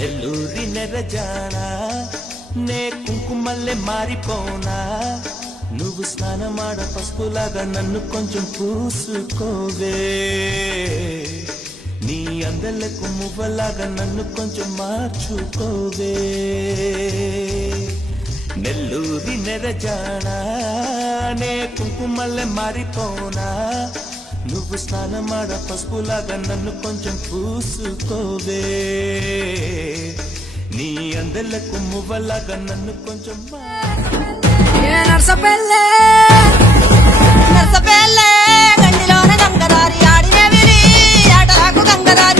నెల్లూరి నెరజాన నే కుంకుమల్లె మారిపోనా నువ్వు స్నానమాడ పసుపులాగా నన్ను కొంచెం పూసుకోవే నీ అందలకు మువ్వలాగా నన్ను కొంచెం మార్చుకోవే నెల్లూరి నెరజాన నే కుంకుమల్లె మారిపోనా నువ్వు స్నానమాడ పసుపులాగా నన్ను కొంచెం పూసుకోవే నీ అందలకు మువ్వలాగా నన్ను కొంచెం నర్సపల్లె గండిలోన గంగదారి ఆడిన విరి ఆటలకు గంగదారి